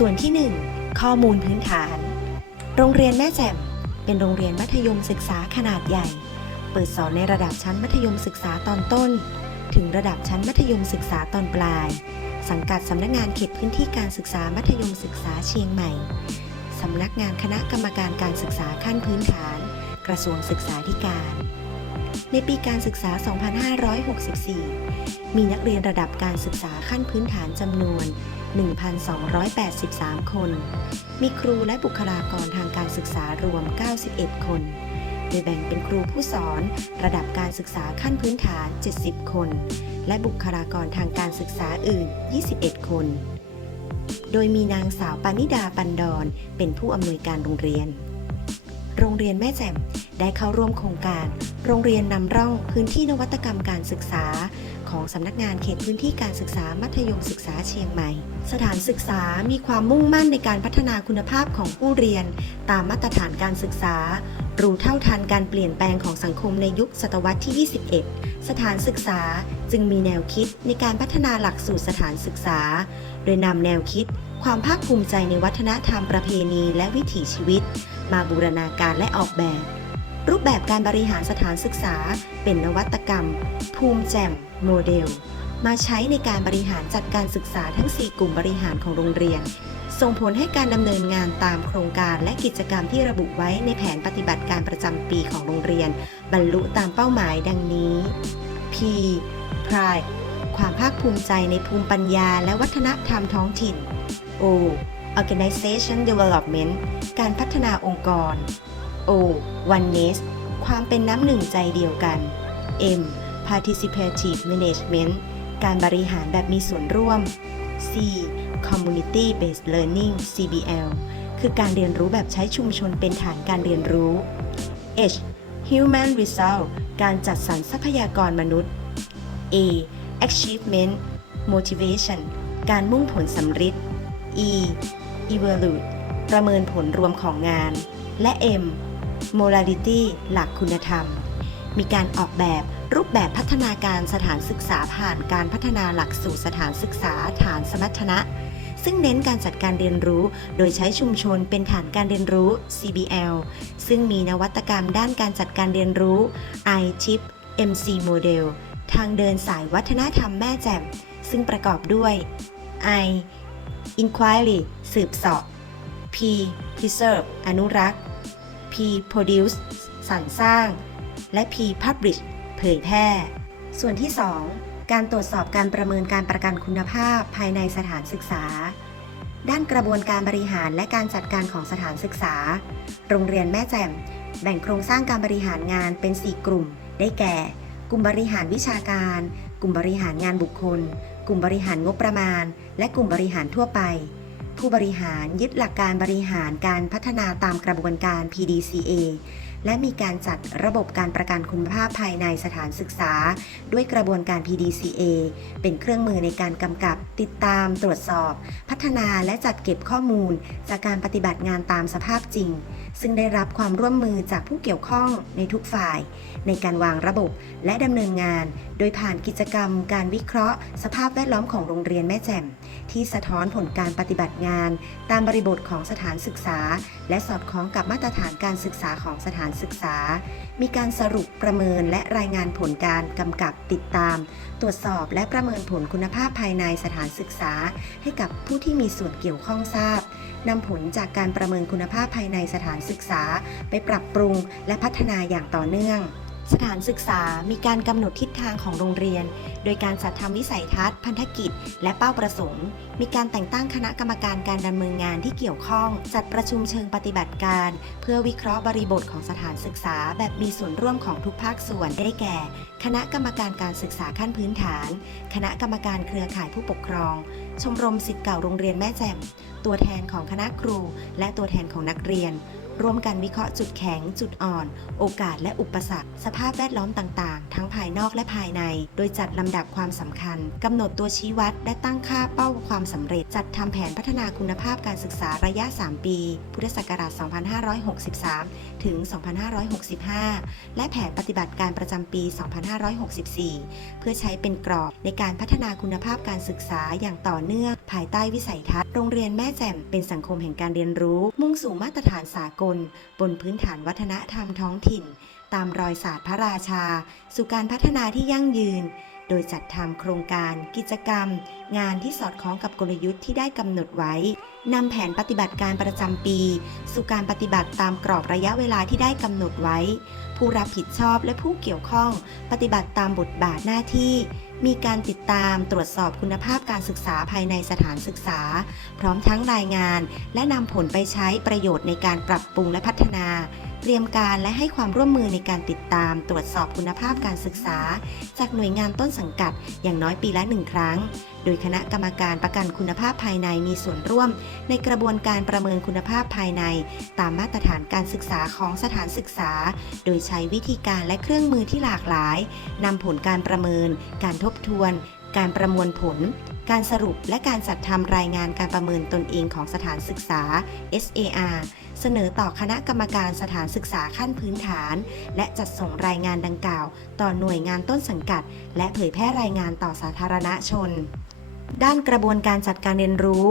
ส่วนที่ 1 ข้อมูลพื้นฐาน โรงเรียนแม่แจ่ม เป็นโรงเรียนมัธยมศึกษาขนาดใหญ่ เปิดสอนในระดับชั้นมัธยมศึกษาตอนต้น ถึงระดับชั้นมัธยมศึกษาตอนปลาย สังกัดสำนักงานเขตพื้นที่การศึกษามัธยมศึกษาเชียงใหม่สำนักงานคณะกรรมการการศึกษาขั้นพื้นฐาน กระทรวงศึกษาธิการ ในปีการศึกษา 2564 มีนักเรียนระดับการศึกษาขั้นพื้นฐานจำนวน 1,283 คน มีครูและบุคลากรทางการศึกษารวม 91 คน โดยแบ่งเป็นครูผู้สอนระดับการศึกษาขั้นพื้นฐาน 70 คน และบุคลากรทางการศึกษาอื่น 21 คน โดยมีนางสาวปานิดาปันดอนเป็นผู้อำนวยการโรงเรียน โรงเรียนแม่แจ่ม ได้เข้าร่วมโครงการ โรงเรียนนำร่องพื้นที่นวัตกรรมการศึกษา ของสำนักงานเขตพื้นที่การศึกษามัธยมศึกษาเชียงใหม่ สถานศึกษามีความมุ่งมั่นในการพัฒนาคุณภาพของผู้เรียน ตามมาตรฐานการศึกษา รู้เท่าทันการเปลี่ยนแปลงของสังคมในยุคศตวรรษที่ 21 สถานศึกษาจึงมีแนวคิดในการพัฒนาหลักสูตรสถานศึกษา โดยนำแนวคิด ความภาคภูมิใจในวัฒนธรรมประเพณีและวิถีชีวิต มาบูรณาการและออกแบบ รูปแบบการบริหารสถานศึกษา เป็นนวัตกรรม ภูมิแจ่มโมเดล มาใช้ในการบริหารจัดการศึกษาทั้ง 4 กลุ่มบริหารของโรงเรียน ส่งผลให้การดำเนินงานตามโครงการและกิจกรรมที่ระบุไว้ในแผนปฏิบัติการประจำปีของโรงเรียน บรรลุตามเป้าหมายดังนี้ P Pride ความภาคภูมิใจในภูมิปัญญาและวัฒนธรรมท้องถิ่น O Organization Development การพัฒนาองค์กร O Oneness ความเป็นน้ำหนึ่งใจเดียวกัน M Participative Management การบริหารแบบมีส่วนร่วม C Community Based Learning CBL คือการเรียนรู้แบบใช้ชุมชนเป็นฐานการเรียนรู้ H Human Result การจัดสรรทรัพยากรมนุษย์ A Achievement Motivation การมุ่งผลสำฤทธิ์ E Evaluate ประเมินผลรวมของงาน และ M Morality หลักคุณธรรม มีการออกแบบรูปแบบพัฒนาการสถานศึกษาผ่านการพัฒนาหลักสูตรสถานศึกษาฐานสมรรถนะ ซึ่งเน้นการจัดการเรียนรู้ โดยใช้ชุมชนเป็นฐานการเรียนรู้ CBL ซึ่งมีนวัตกรรมด้านการจัดการเรียนรู้ iChip MC Model ทางเดินสายวัฒนธรรมแม่แจ่มซึ่งประกอบด้วย I Inquiry สืบสอบ P Preserve อนุรักษ์ P Produce สรรสร้าง และ P Publish เผยแพร่ ส่วนที่ 2 การตรวจสอบการประเมินการประกันคุณภาพภายในสถานศึกษา ด้านกระบวนการบริหารและการจัดการของสถานศึกษา โรงเรียนแม่แจ่มแบ่งโครงสร้างการบริหารงานเป็น 4 กลุ่ม ได้แก่ กลุ่มบริหารวิชาการ กลุ่มบริหารงานบุคคล กลุ่มบริหารงบประมาณ และกลุ่มบริหารทั่วไป ผู้บริหารยึดหลักการบริหารการพัฒนาตามกระบวนการ PDCA และมีการจัดระบบการประกันคุณภาพภายในสถานศึกษา ด้วยกระบวนการ PDCA เป็นเครื่องมือในการกำกับ ติดตาม ตรวจสอบ พัฒนาและจัดเก็บข้อมูล จากการปฏิบัติงานตามสภาพจริง ซึ่งได้รับความร่วมมือจากผู้เกี่ยวข้องในทุกฝ่าย ในการวางระบบและดำเนินงาน โดยผ่านกิจกรรม การวิเคราะห์ สภาพแวดล้อมของโรงเรียนแม่แจ่มที่สะท้อนผลการปฏิบัติงาน ตามบริบทของสถานศึกษา และสอดคล้องกับมาตรฐานการศึกษาของสถานศึกษา มีการสรุปประเมินและรายงานผลการกำกับติดตาม ตรวจสอบและประเมินผลคุณภาพภายในสถานศึกษา ให้กับผู้ที่มีส่วนเกี่ยวข้องทราบนำผลจากการประเมินคุณภาพภายในสถานศึกษา ไปปรับปรุงและพัฒนาอย่างต่อเนื่อง สถานศึกษามีการกำหนดทิศทางของโรงเรียน โดยการจัดทำวิสัยทัศน์ พันธกิจ และเป้าประสงค์ มีการแต่งตั้งคณะกรรมการการดำเนินงานที่เกี่ยวข้อง จัดประชุมเชิงปฏิบัติการ เพื่อวิเคราะห์บริบทของสถานศึกษา แบบมีส่วนร่วมของทุกภาคส่วนได้แก่ คณะกรรมการการศึกษาขั้นพื้นฐาน คณะกรรมการเครือข่ายผู้ปกครอง ชมรมสิทธิ์เก่าโรงเรียนแม่แจ่มตัวแทนของคณะครู และตัวแทนของนักเรียน ร่วมกันวิเคราะห์จุดแข็ง จุดอ่อน โอกาสและอุปสรรค สภาพแวดล้อมต่างๆ ทั้งภายนอกและภายใน โดยจัดลำดับความสำคัญกำหนดตัวชี้วัด และตั้งค่าเป้าความสำเร็จ จัดทำแผนพัฒนาคุณภาพการศึกษาระยะ 3 ปี พุทธศักราช 2563 ถึง 2565 และแผนปฏิบัติการประจำปี 2564 เพื่อใช้เป็นกรอบในการพัฒนาคุณภาพการศึกษาอย่างต่อเนื่อง ภายใต้วิสัยทัศน์โรงเรียนแม่แจ่มเป็นสังคมแห่งการเรียนรู้ มุ่งสู่มาตรฐานสากล บนพื้นฐานวัฒนธรรมท้องถิ่น ตามรอยศาสตร์พระราชา สู่การพัฒนาที่ยั่งยืน โดยจัดทำโครงการกิจกรรม งานที่สอดคล้องกับกลยุทธ์ที่ได้กำหนดไว้นำแผนปฏิบัติการประจำปี สู่การปฏิบัติตามกรอบระยะเวลาที่ได้กำหนดไว้ ผู้รับผิดชอบและผู้เกี่ยวข้อง ปฏิบัติตามบทบาทหน้าที่ มีการติดตามตรวจสอบคุณภาพการศึกษาภายในสถานศึกษา พร้อมทั้งรายงาน และนำผลไปใช้ประโยชน์ในการปรับปรุงและพัฒนา เตรียมการและให้ความร่วมมือในการติดตาม ตรวจสอบคุณภาพการศึกษา จากหน่วยงานต้นสังกัดอย่างน้อยปีละหนึ่งครั้ง โดยคณะกรรมการประกันคุณภาพภายในมีส่วนร่วม ในกระบวนการประเมินคุณภาพภายใน ตามมาตรฐานการศึกษาของสถานศึกษา โดยใช้วิธีการและเครื่องมือที่หลากหลายนำผลการประเมิน การทบทวน การประมวลผลการสรุปและการจัดทำรายงานการประเมินตนเองของสถานศึกษา SAR เสนอต่อคณะกรรมการสถานศึกษาขั้นพื้นฐาน และจัดส่งรายงานดังกล่าว ต่อหน่วยงานต้นสังกัด และเผยแพร่รายงานต่อสาธารณชน ด้านกระบวนการจัดการเรียนรู้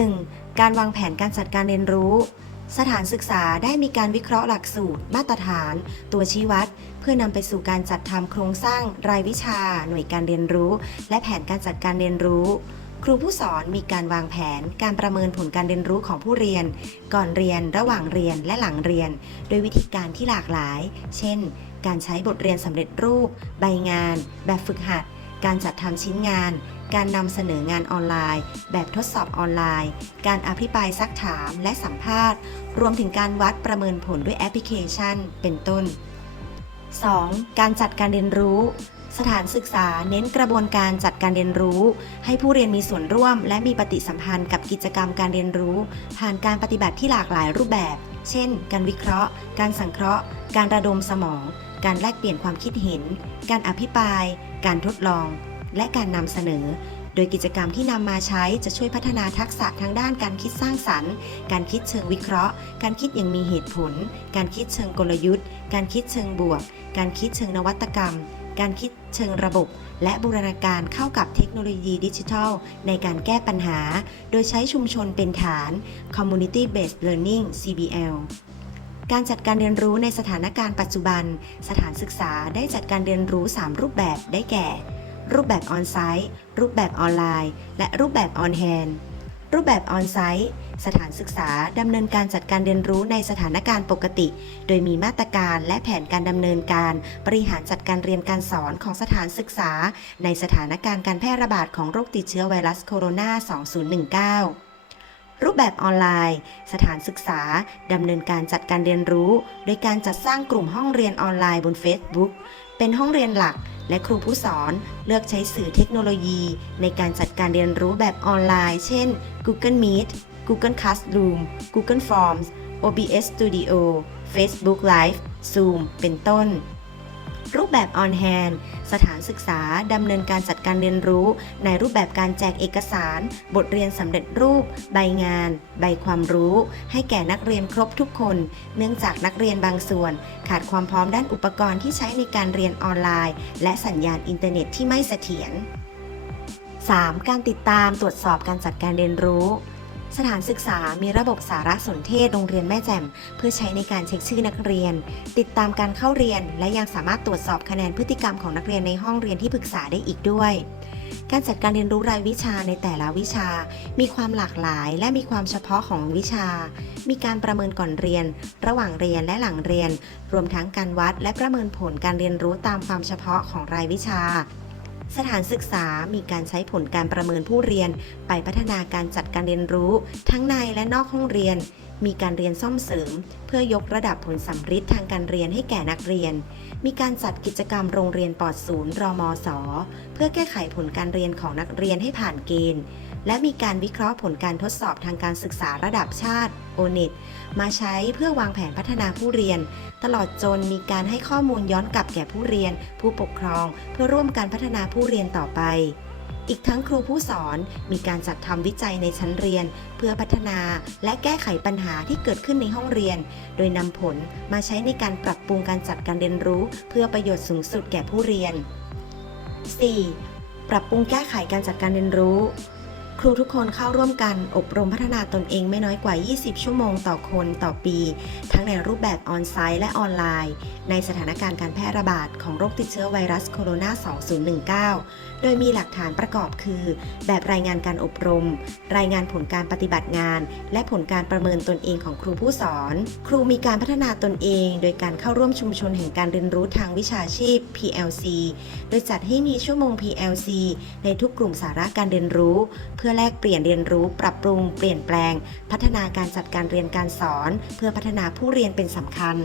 1. การวางแผนการจัดการเรียนรู้สถานศึกษาได้มีการวิเคราะห์หลักสูตร มาตรฐาน ตัวชี้วัด เพื่อนำไปสู่การจัดทำโครงสร้าง รายวิชา หน่วยการเรียนรู้ และแผนการจัดการเรียนรู้ ครูผู้สอนมีการวางแผนการประเมินผลการเรียนรู้ของผู้เรียน ก่อนเรียนระหว่างเรียนและหลังเรียน โดยวิธีการที่หลากหลาย เช่น การใช้บทเรียนสำเร็จรูป ใบงาน แบบฝึกหัด การจัดทำชิ้นงาน การนำเสนองานออนไลน์ แบบทดสอบออนไลน์ การอภิปรายซักถามและสัมภาษณ์ รวมถึงการวัดประเมินผลด้วยแอปพลิเคชัน เป็นต้น 2. การจัดการเรียนรู้ สถานศึกษาเน้นกระบวนการจัดการเรียนรู้ ให้ผู้เรียนมีส่วนร่วม และมีปฏิสัมพันธ์กับกิจกรรมการเรียนรู้ ผ่านการปฏิบัติที่หลากหลายรูปแบบ เช่น การวิเคราะห์ การสังเคราะห์ การระดมสมอง การแลกเปลี่ยนความคิดเห็น การอภิปราย การทดลอง และการนำเสนอโดยกิจกรรมที่นำมาใช้จะช่วยพัฒนาทักษะทางด้านการคิดสร้างสรรค์ การคิดเชิงวิเคราะห์ การคิดอย่างมีเหตุผล การคิดเชิงกลยุทธ์ การคิดเชิงบวก การคิดเชิงนวัตกรรม การคิดเชิงระบบ และบูรณาการเข้ากับเทคโนโลยีดิจิทัล ในการแก้ปัญหา โดยใช้ชุมชนเป็นฐาน Community Based Learning CBL การจัดการเรียนรู้ในสถานการณ์ปัจจุบัน สถานศึกษาได้จัดการเรียนรู้ 3 รูปแบบได้แก่ รูปแบบออนไซต์ รูปแบบออนไลน์ และรูปแบบออนแฮน รูปแบบออนไซต์สถานศึกษาดำเนินการจัดการเรียนรู้ในสถานการณ์ปกติ โดยมีมาตรการและแผนการดำเนินการ บริหารจัดการเรียนการสอนของสถานศึกษา ในสถานการณ์การแพร่ระบาดของโรคติดเชื้อไวรัสโคโรนา 2019รูปแบบออนไลน์ สถานศึกษา ดำเนินการจัดการเรียนรู้ โดยการจัดสร้างกลุ่มห้องเรียนออนไลน์บน Facebook เป็นห้องเรียนหลัก และครูผู้สอนเลือกใช้สื่อเทคโนโลยี ในการจัดการเรียนรู้แบบออนไลน์ เช่น Google Meet Google Classroom Google Forms OBS Studio Facebook Live Zoom เป็นต้น รูปแบบ on hand สถานศึกษาดำเนินการจัดการเรียนรู้ ในรูปแบบการแจกเอกสาร บทเรียนสำเร็จรูป ใบงาน ใบความรู้ ให้แก่นักเรียนครบทุกคน เนื่องจากนักเรียนบางส่วน ขาดความพร้อมด้านอุปกรณ์ที่ใช้ในการเรียนออนไลน์ และสัญญาณอินเทอร์เน็ตที่ไม่เสถียร 3. การติดตามตรวจสอบการจัดการเรียนรู้ สถานศึกษามีระบบสารสนเทศโรงเรียนแม่แจ่ม เพื่อใช้ในการเช็คชื่อนักเรียน ติดตามการเข้าเรียน และยังสามารถตรวจสอบคะแนนพฤติกรรมของนักเรียนในห้องเรียนที่ปรึกษาได้อีกด้วย การจัดการเรียนรู้รายวิชาในแต่ละวิชา มีความหลากหลาย และมีความเฉพาะของวิชา มีการประเมินก่อนเรียน ระหว่างเรียนและหลังเรียน รวมทั้งการวัดและประเมินผลการเรียนรู้ตามความเฉพาะของรายวิชา สถานศึกษามีการใช้ผลการประเมินผู้เรียน ไปพัฒนาการจัดการเรียนรู้ ทั้งในและนอกห้องเรียน มีการเรียนซ่อมเสริม เพื่อยกระดับผลสัมฤทธิ์ทางการเรียนให้แก่นักเรียน มีการจัดกิจกรรมโรงเรียนปลอดศูนย์รอมอสเพื่อแก้ไขผลการเรียนของนักเรียนให้ผ่านเกณฑ์ และมีการวิเคราะห์ผลการทดสอบทางการศึกษาระดับชาติ o n e t มาใช้เพื่อวางแผนพัฒนาผู้เรียน ตลอดจนมีการให้ข้อมูลย้อนกลับแก่ผู้เรียน ผู้ปกครอง เพื่อร่วมการพัฒนาผู้เรียนต่อไปอีกทั้งครูผู้สอนมีการจัดทำวิจัยในชั้นเรียน เพื่อพัฒนาและแก้ไขปัญหาที่เกิดขึ้นในห้องเรียน โดยนำผลมาใช้ในการปรับปรุงการจัดการเรียนรู้ เพื่อประโยชน์สูงสุดแก่ผู้เรียน 4. ปรับปรุงแก้ไขการจัดการเรียนรู้ ครูทุกคนเข้าร่วมกันอบรมพัฒนาตนเองไม่น้อยกว่า 20 ชั่วโมงต่อคนต่อปี ทั้งในรูปแบบออนไซต์และออนไลน์ ในสถานการณ์การแพร่ระบาดของโรคติดเชื้อไวรัสโคโรนา 2019โดยมีหลักฐานประกอบคือ แบบรายงานการอบรม รายงานผลการปฏิบัติงาน และผลการประเมินตนเองของครูผู้สอน ครูมีการพัฒนาตนเอง โดยการเข้าร่วมชุมชนแห่งการเรียนรู้ทางวิชาชีพ PLC โดยจัดให้มีชั่วโมง PLC ในทุกกลุ่มสาระการเรียนรู้ เพื่อแลกเปลี่ยนเรียนรู้ ปรับปรุง เปลี่ยนแปลง พัฒนาการจัดการเรียนการสอน เพื่อพัฒนาผู้เรียนเป็นสำคัญ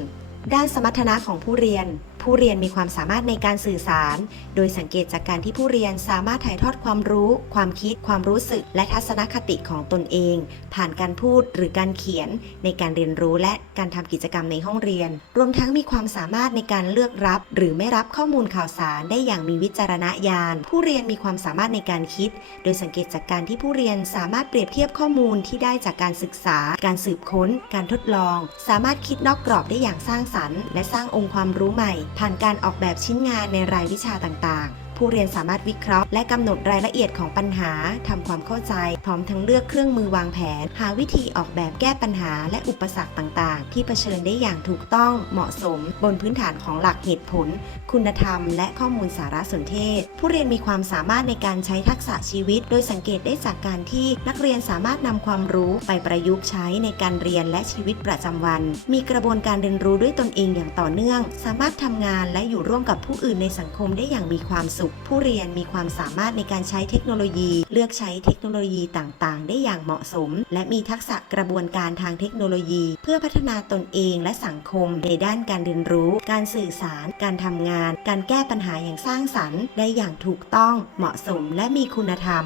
ด้านสมรรถนะของผู้เรียน ผู้เรียนมีความสามารถในการสื่อสาร โดยสังเกตจากการที่ผู้เรียนสามารถถ่ายทอดความรู้ ความคิด ความรู้สึก และทัศนคติของตนเอง ผ่านการพูดหรือการเขียน ในการเรียนรู้และการทำกิจกรรมในห้องเรียน รวมทั้งมีความสามารถในการเลือกรับ หรือไม่รับข้อมูลข่าวสารได้อย่างมีวิจารณญาณ ผู้เรียนมีความสามารถในการคิด โดยสังเกตจากการที่ผู้เรียนสามารถเปรียบเทียบข้อมูลที่ได้จากการศึกษา การสืบค้น การทดลอง สามารถคิดนอกกรอบได้อย่างสร้างสรรค์ และสร้างองค์ความรู้ใหม่ผ่านการออกแบบชิ้นงานในรายวิชาต่างๆ ผู้เรียนสามารถวิเคราะห์และกำหนดรายละเอียดของปัญหาทำความเข้าใจ พร้อมทั้งเลือกเครื่องมือวางแผน หาวิธีออกแบบแก้ปัญหาและอุปสรรคต่างๆ ที่เผชิญได้อย่างถูกต้องเหมาะสม บนพื้นฐานของหลักเหตุผล คุณธรรม และข้อมูลสารสนเทศ ผู้เรียนมีความสามารถในการใช้ทักษะชีวิต โดยสังเกตได้จากการที่นักเรียนสามารถนำความรู้ไปประยุกต์ใช้ในการเรียนและชีวิตประจำวัน มีกระบวนการเรียนรู้ด้วยตนเองอย่างต่อเนื่อง สามารถทำงานและอยู่ร่วมกับผู้อื่นในสังคมได้อย่างมีความสุขสุข ผู้เรียนมีความสามารถในการใช้เทคโนโลยี เลือกใช้เทคโนโลยีต่างๆ ได้อย่างเหมาะสม และมีทักษะกระบวนการทางเทคโนโลยี เพื่อพัฒนาตนเองและสังคมในด้านการเรียนรู้ การสื่อสาร การทำงาน การแก้ปัญหาอย่างสร้างสรรค์ ได้อย่างถูกต้องเหมาะสมและมีคุณธรรม